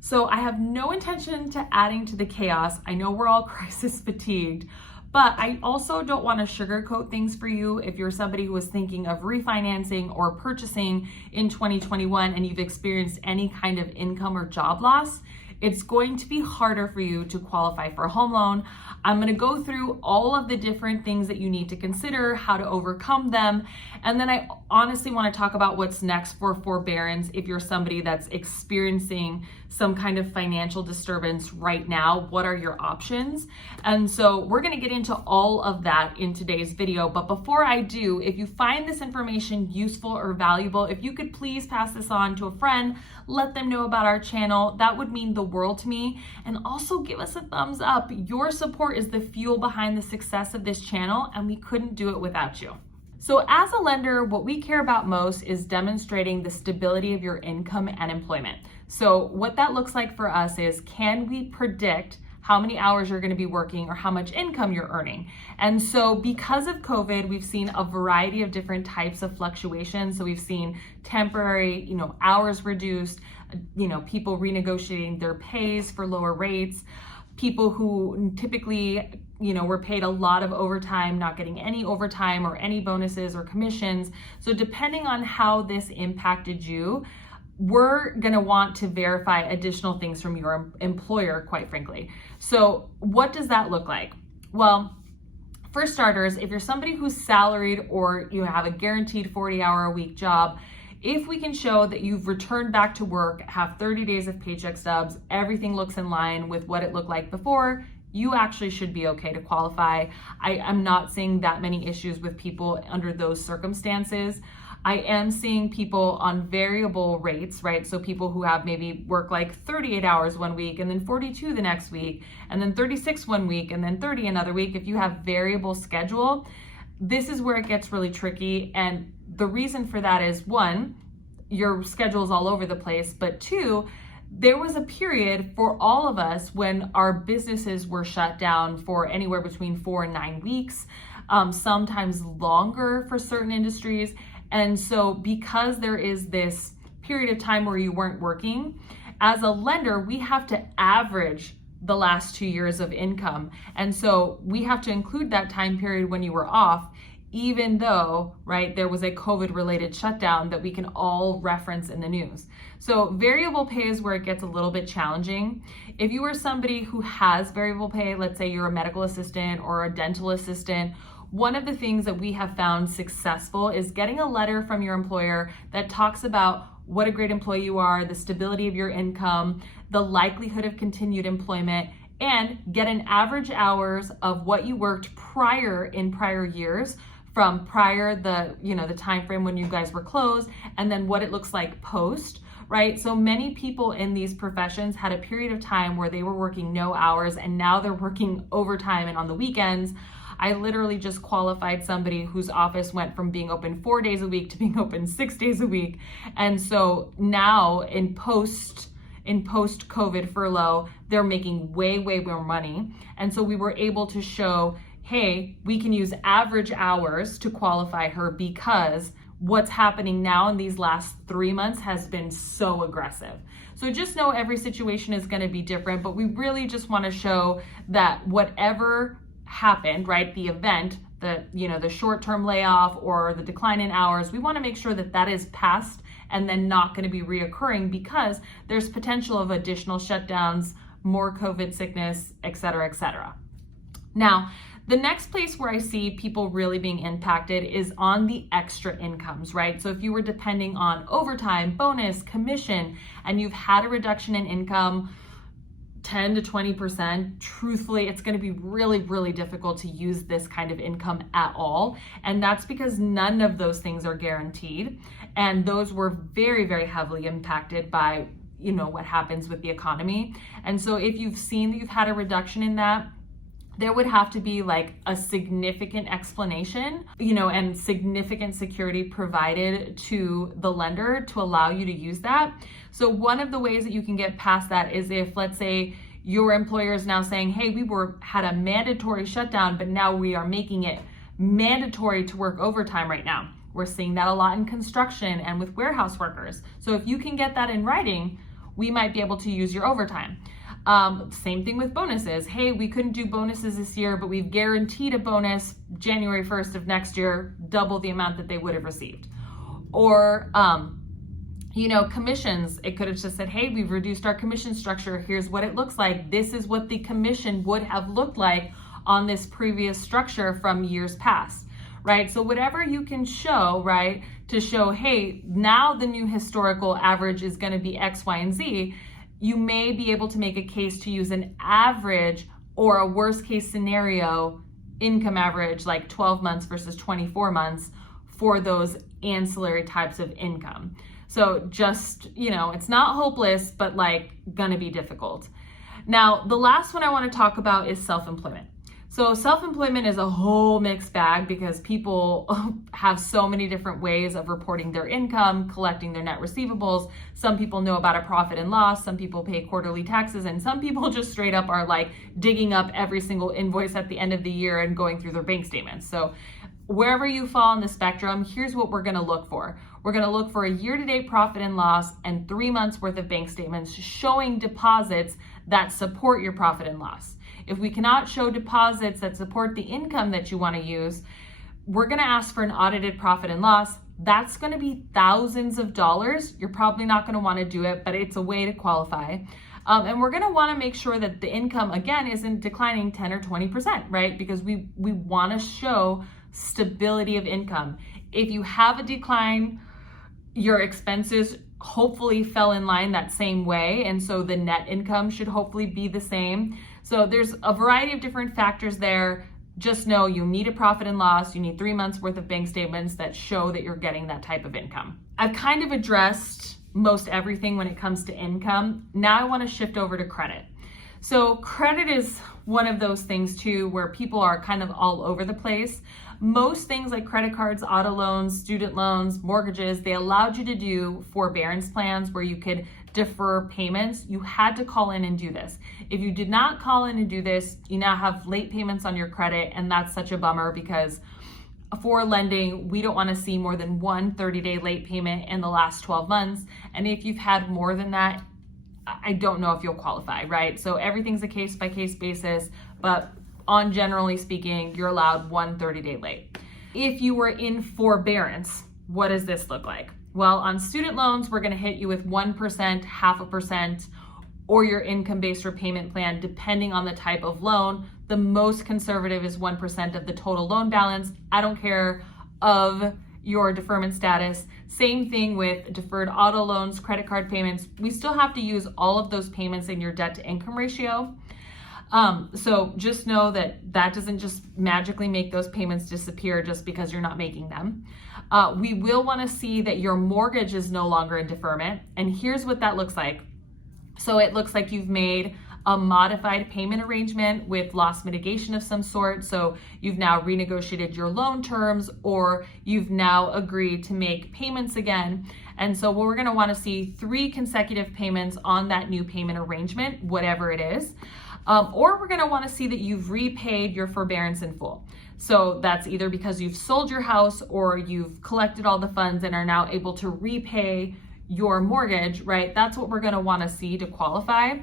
So I have no intention to adding to the chaos. I know we're all crisis fatigued, but I also don't want to sugarcoat things for you. If you're somebody who is thinking of refinancing or purchasing in 2021 and you've experienced any kind of income or job loss, it's going to be harder for you to qualify for a home loan. I'm going to go through all of the different things that you need to consider, how to overcome them. And then I honestly want to talk about what's next for forbearance if you're somebody that's experiencing some kind of financial disturbance right now. What are your options? And so we're going to get into all of that in today's video. But before I do, if you find this information useful or valuable, if you could please pass this on to a friend, let them know about our channel. That would mean the world to me. And also give us a thumbs up. Your support is the fuel behind the success of this channel, and we couldn't do it without you. So as a lender, what we care about most is demonstrating the stability of your income and employment. So what that looks like for us is, can we predict how many hours you're going to be working or how much income you're earning? And so because of COVID, we've seen a variety of different types of fluctuations. So we've seen temporary, hours reduced, people renegotiating their pays for lower rates, people who typically, were paid a lot of overtime, not getting any overtime or any bonuses or commissions. So depending on how this impacted you, we're going to want to verify additional things from your employer, quite frankly. So what does that look like? Well, for starters, if you're somebody who's salaried or you have a guaranteed 40-hour-a-week job, if we can show that you've returned back to work, have 30 days of paycheck stubs, everything looks in line with what it looked like before, you actually should be okay to qualify. I'm not seeing that many issues with people under those circumstances. I am seeing people on variable rates, right? So people who have maybe work like 38 hours one week and then 42 the next week, and then 36 one week and then 30 another week. If you have variable schedule, this is where it gets really tricky. And the reason for that is, one, your schedule is all over the place, but two, there was a period for all of us when our businesses were shut down for anywhere between 4 and 9 weeks, sometimes longer for certain industries. And so because there is this period of time where you weren't working, as a lender, we have to average the last 2 years of income. And so we have to include that time period when you were off, even though, right, there was a COVID-related shutdown that we can all reference in the news. So variable pay is where it gets a little bit challenging. If you are somebody who has variable pay, let's say you're a medical assistant or a dental assistant, one of the things that we have found successful is getting a letter from your employer that talks about what a great employee you are, the stability of your income, the likelihood of continued employment, and get an average hours of what you worked in prior years, from prior the time frame when you guys were closed, and then what it looks like post, right? So many people in these professions had a period of time where they were working no hours, and now they're working overtime and on the weekends. I literally just qualified somebody whose office went from being open 4 days a week to being open 6 days a week. And so now in post-COVID furlough, they're making way, way more money. And so we were able to show, hey, we can use average hours to qualify her because what's happening now in these last 3 months has been so aggressive. So just know every situation is going to be different, but we really just want to show that whatever happened, right, the event, the short-term layoff or the decline in hours, we want to make sure that that is past and then not going to be reoccurring, because there's potential of additional shutdowns, more COVID sickness, et cetera, et cetera. Now, the next place where I see people really being impacted is on the extra incomes, right? So if you were depending on overtime, bonus, commission, and you've had a reduction in income, 10 to 20%, truthfully, it's going to be really, really difficult to use this kind of income at all. And that's because none of those things are guaranteed. And those were very, very heavily impacted by, what happens with the economy. And so if you've seen that you've had a reduction in that, there would have to be like a significant explanation, and significant security provided to the lender to allow you to use that. So one of the ways that you can get past that is if, let's say, your employer is now saying, hey, we had a mandatory shutdown, but now we are making it mandatory to work overtime right now. We're seeing that a lot in construction and with warehouse workers. So if you can get that in writing, we might be able to use your overtime. Same thing with bonuses. Hey, we couldn't do bonuses this year, but we've guaranteed a bonus January 1st of next year, double the amount that they would have received. Or, commissions. It could have just said, hey, we've reduced our commission structure. Here's what it looks like. This is what the commission would have looked like on this previous structure from years past, right? So whatever you can show, right, to show, hey, now the new historical average is going to be X, Y, and Z, you may be able to make a case to use an average or a worst case scenario income average, like 12 months versus 24 months for those ancillary types of income. So just, it's not hopeless, but like gonna be difficult. Now, the last one I want to talk about is self-employment. So self-employment is a whole mixed bag because people have so many different ways of reporting their income, collecting their net receivables. Some people know about a profit and loss, some people pay quarterly taxes, and some people just straight up are like digging up every single invoice at the end of the year and going through their bank statements. So wherever you fall on the spectrum, here's what we're gonna look for. We're gonna look for a year-to-date profit and loss and 3 months worth of bank statements showing deposits that support your profit and loss. If we cannot show deposits that support the income that you want to use, we're going to ask for an audited profit and loss. That's going to be thousands of dollars. You're probably not going to want to do it, but it's a way to qualify. And we're going to want to make sure that the income, again, isn't declining 10 or 20%, right? Because we want to show stability of income. If you have a decline, your expenses hopefully fell in line that same way. And so the net income should hopefully be the same. So there's a variety of different factors there. Just know you need a profit and loss. You need 3 months worth of bank statements that show that you're getting that type of income. I've kind of addressed most everything when it comes to income. Now I want to shift over to credit. So credit is one of those things too, where people are kind of all over the place. Most things like credit cards, auto loans, student loans, mortgages, they allowed you to do forbearance plans where you could defer payments. You had to call in and do this. If you did not call in and do this, you now have late payments on your credit, and that's such a bummer because for lending, we don't want to see more than one 30-day late payment in the last 12 months. And if you've had more than that, I don't know if you'll qualify, right? So everything's a case-by-case basis, but on generally speaking, you're allowed one 30-day late. If you were in forbearance, what does this look like? Well, on student loans, we're going to hit you with 1%, 0.5%, or your income-based repayment plan, depending on the type of loan. The most conservative is 1% of the total loan balance. I don't care of your deferment status. Same thing with deferred auto loans, credit card payments. We still have to use all of those payments in your debt to income ratio. So just know that doesn't just magically make those payments disappear just because you're not making them. We will want to see that your mortgage is no longer in deferment. And here's what that looks like. So it looks like you've made a modified payment arrangement with loss mitigation of some sort. So you've now renegotiated your loan terms, or you've now agreed to make payments again. And so we're going to want to see 3 consecutive payments on that new payment arrangement, whatever it is. Or we're going to want to see that you've repaid your forbearance in full. So that's either because you've sold your house or you've collected all the funds and are now able to repay your mortgage, right? That's what we're going to want to see to qualify.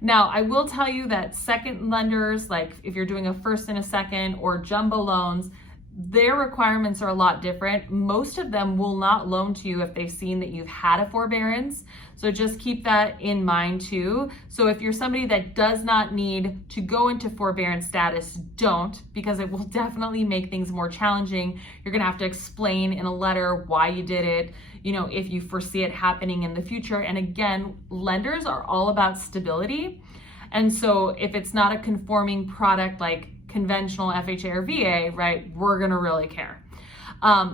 Now, I will tell you that second lenders, like if you're doing a first and a second or jumbo loans, their requirements are a lot different. Most of them will not loan to you if they've seen that you've had a forbearance. So just keep that in mind too. So if you're somebody that does not need to go into forbearance status, don't, because it will definitely make things more challenging. You're gonna have to explain in a letter why you did it, if you foresee it happening in the future. And again, lenders are all about stability. And so if it's not a conforming product like conventional FHA or VA, right, we're gonna really care.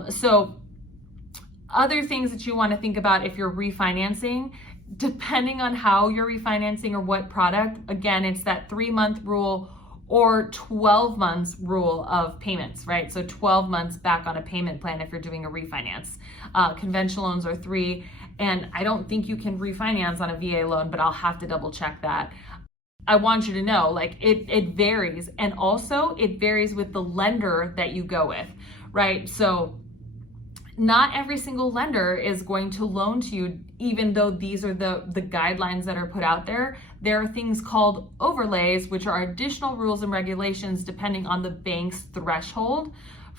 So other things that you wanna think about if you're refinancing, depending on how you're refinancing or what product, again, it's that 3-month rule or 12 months rule of payments, right? So 12 months back on a payment plan if you're doing a refinance. Conventional loans are 3, and I don't think you can refinance on a VA loan, but I'll have to double check that. I want you to know, like it varies, and also it varies with the lender that you go with, right? So not every single lender is going to loan to you, even though these are the guidelines that are put out there. There are things called overlays, which are additional rules and regulations depending on the bank's threshold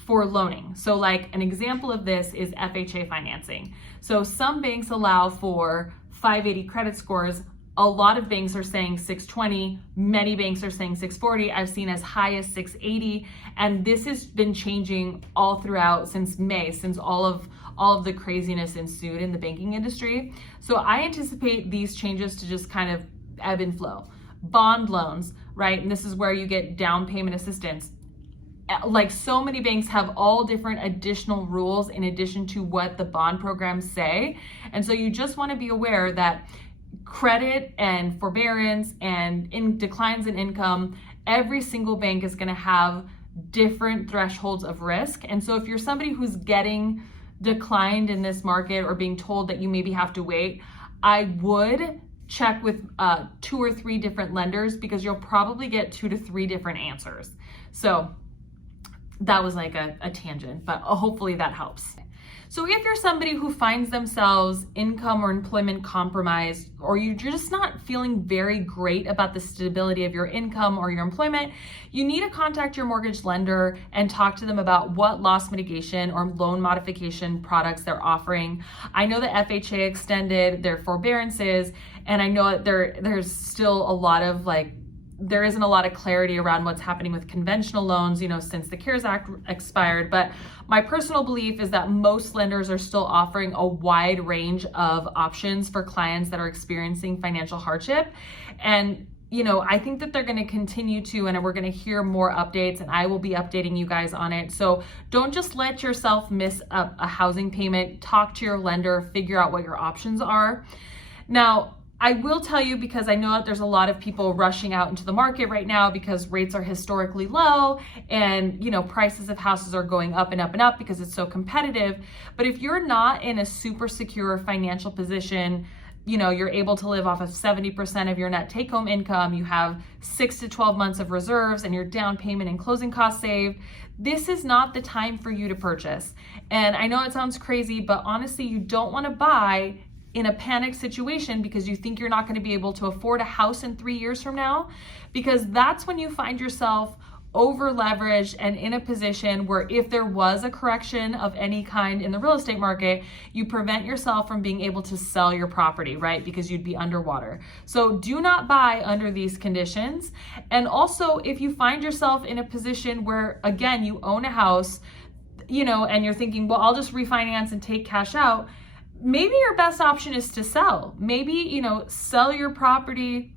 for loaning. So like an example of this is FHA financing. So some banks allow for 580 credit scores. A lot of banks are saying 620, many banks are saying 640. I've seen as high as 680, and this has been changing all throughout since May, since all of the craziness ensued in the banking industry. So I anticipate these changes to just kind of ebb and flow. Bond loans, right? And this is where you get down payment assistance. Like so many banks have all different additional rules in addition to what the bond programs say. And so you just want to be aware that credit and forbearance and in declines in income, every single bank is going to have different thresholds of risk. And so if you're somebody who's getting declined in this market or being told that you maybe have to wait, I would check with 2 or 3 different lenders, because you'll probably get 2 to 3 different answers. So that was like a tangent, but hopefully that helps. So if you're somebody who finds themselves income or employment compromised, or you're just not feeling very great about the stability of your income or your employment, you need to contact your mortgage lender and talk to them about what loss mitigation or loan modification products they're offering. I know that FHA extended their forbearances, and I know that there's still a lot of there isn't a lot of clarity around what's happening with conventional loans, since the CARES Act expired. But my personal belief is that most lenders are still offering a wide range of options for clients that are experiencing financial hardship. And, I think that they're going to continue to, and we're going to hear more updates, and I will be updating you guys on it. So don't just let yourself miss a housing payment. Talk to your lender, figure out what your options are. Now, I will tell you, because I know that there's a lot of people rushing out into the market right now because rates are historically low and, prices of houses are going up and up and up because it's so competitive. But if you're not in a super secure financial position, you're able to live off of 70% of your net take-home income, you have 6 to 12 months of reserves, and your down payment and closing costs saved, this is not the time for you to purchase. And I know it sounds crazy, but honestly, you don't want to buy in a panic situation because you think you're not going to be able to afford a house in 3 years from now, because that's when you find yourself over leveraged and in a position where if there was a correction of any kind in the real estate market, you prevent yourself from being able to sell your property, right? Because you'd be underwater. So do not buy under these conditions. And also, if you find yourself in a position where, again, you own a house, and you're thinking, well, I'll just refinance and take cash out, maybe your best option is to sell. Maybe, sell your property,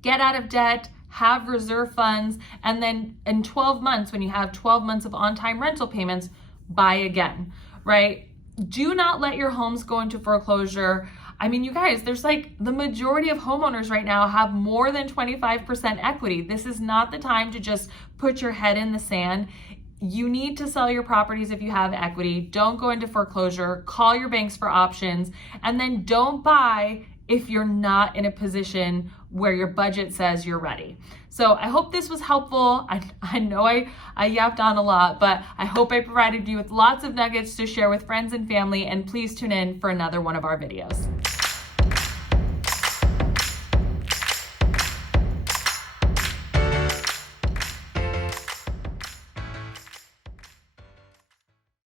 get out of debt, have reserve funds, and then in 12 months, when you have 12 months of on-time rental payments, buy again, right? Do not let your homes go into foreclosure. I mean, you guys, there's the majority of homeowners right now have more than 25% equity. This is not the time to just put your head in the sand. You need to sell your properties if you have equity. Don't go into foreclosure. Call your banks for options, and then don't buy if you're not in a position where your budget says you're ready. So I hope this was helpful. I know I yapped on a lot, but I hope I provided you with lots of nuggets to share with friends and family, and please tune in for another one of our videos.